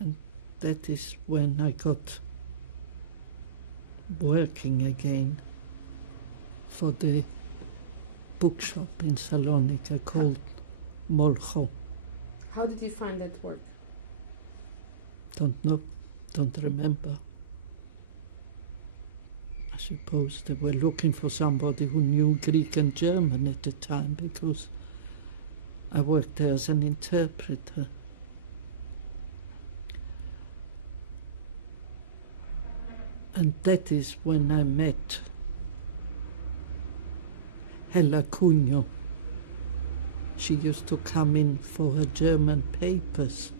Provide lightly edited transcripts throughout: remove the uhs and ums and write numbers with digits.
And that is when I got working again for the bookshop in Saloniki called Molcho. How did you find that work? Don't know, don't remember. I suppose they were looking for somebody who knew Greek and German at the time, because I worked there as an interpreter. And that is when I met Hella Cugno. She used to come in for her German papers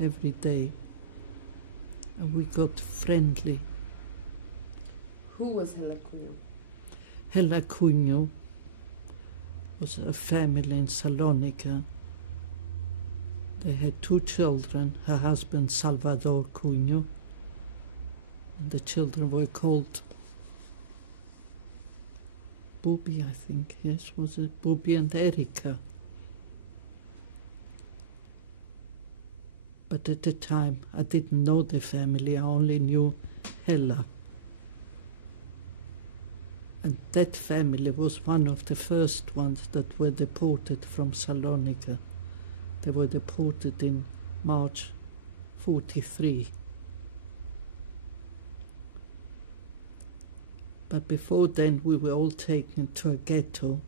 every day, and we got friendly. Who was Hella Cugno? Hella Cugno was a family in Saloniki. They had 2 children, her husband Salvador Cugno, and the children were called Bubi, I think, yes, was it Bubi and Erika. But at the time I didn't know the family, I only knew Hella. And that family was one of the first ones that were deported from Saloniki. They were deported in March 43. But before then we were all taken to a ghetto.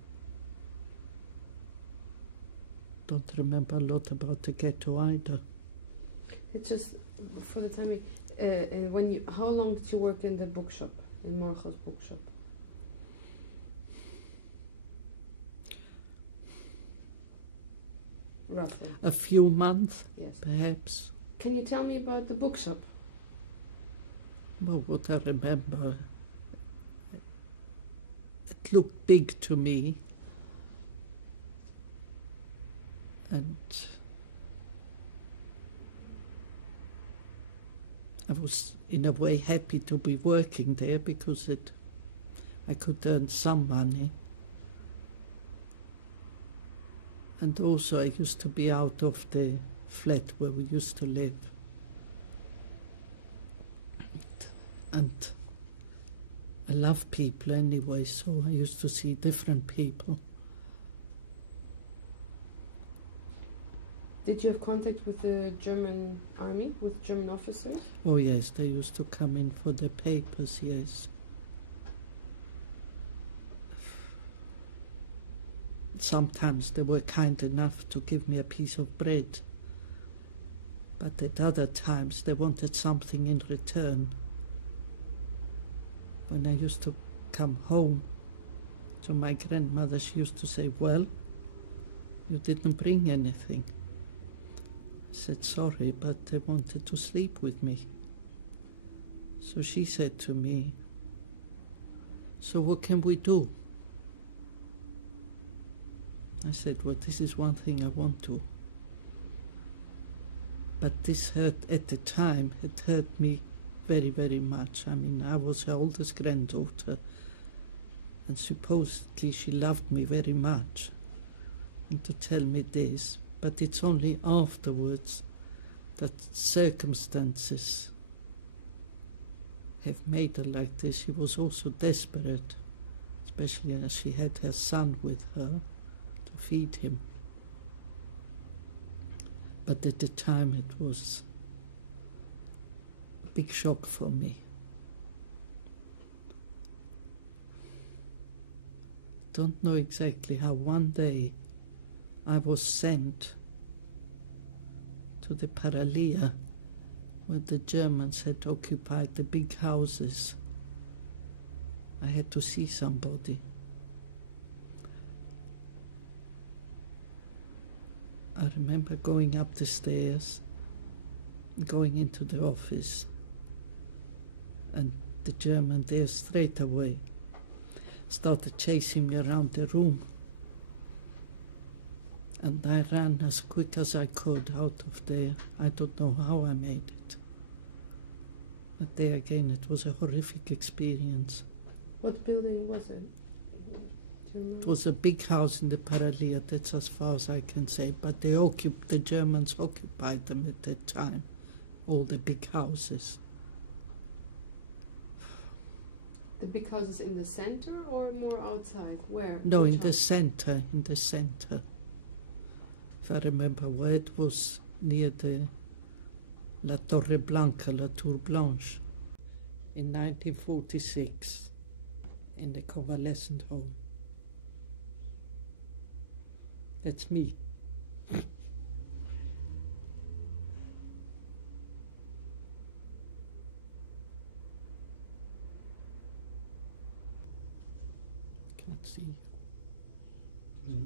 Don't remember a lot about the ghetto either. It's just for the timing. How long did you work in the bookshop, in Molcho's bookshop? Roughly. A few months, yes, perhaps. Can you tell me about the bookshop? Well, what I remember, it looked big to me, and I was in a way happy to be working there because I could earn some money. And also I used to be out of the flat where we used to live. And I love people anyway, so I used to see different people. Did you have contact with the German army, with German officers? Oh yes, they used to come in for the papers, yes. Sometimes they were kind enough to give me a piece of bread, but at other times they wanted something in return. When I used to come home to my grandmother, she used to say, "Well, you didn't bring anything." I said, "Sorry, but they wanted to sleep with me." So she said to me, "So what can we do?" I said, "Well, this is one thing I want to." But this hurt at the time, it hurt me very, very much. I mean, I was her oldest granddaughter, and supposedly she loved me very much. And to tell me this, but it's only afterwards that circumstances have made her like this. She was also desperate, especially as she had her son with her to feed him. But at the time it was a big shock for me. Don't know exactly how. One day I was sent to the Paralia where the Germans had occupied the big houses. I had to see somebody. I remember going up the stairs, going into the office, and the German there straight away started chasing me around the room. And I ran as quick as I could out of there. I don't know how I made it. But there again, it was a horrific experience. What building was it? Do you remember? It was a big house in the Paralia, that's as far as I can say, but the Germans occupied them at that time. all the big houses. The big houses in the center or more outside? Where? No, Which in the house? center, in the center. If I remember where it was, near the La Torre Blanca, La Tour Blanche, in 1946, in the convalescent home. That's me. Can't see. Can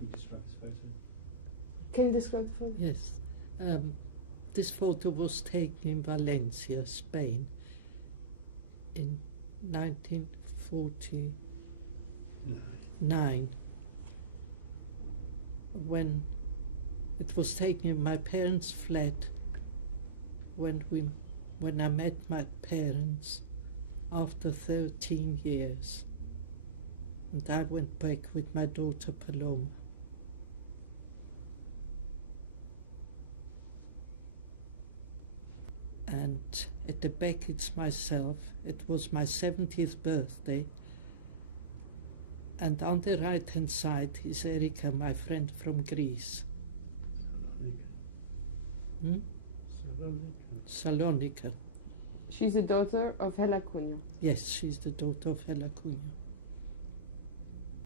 you describe this photo? Can you describe the photo? Yes. This photo was taken in Valencia, Spain, in 1949, when it was taken in my parents' flat, when I met my parents after 13 years, and I went back with my daughter Paloma. And at the back it's myself. It was my 70th birthday. And on the right hand side is Erika, my friend from Greece. Salonika. She's the daughter of Hela Cunha. Yes, she's the daughter of Hela Cunha.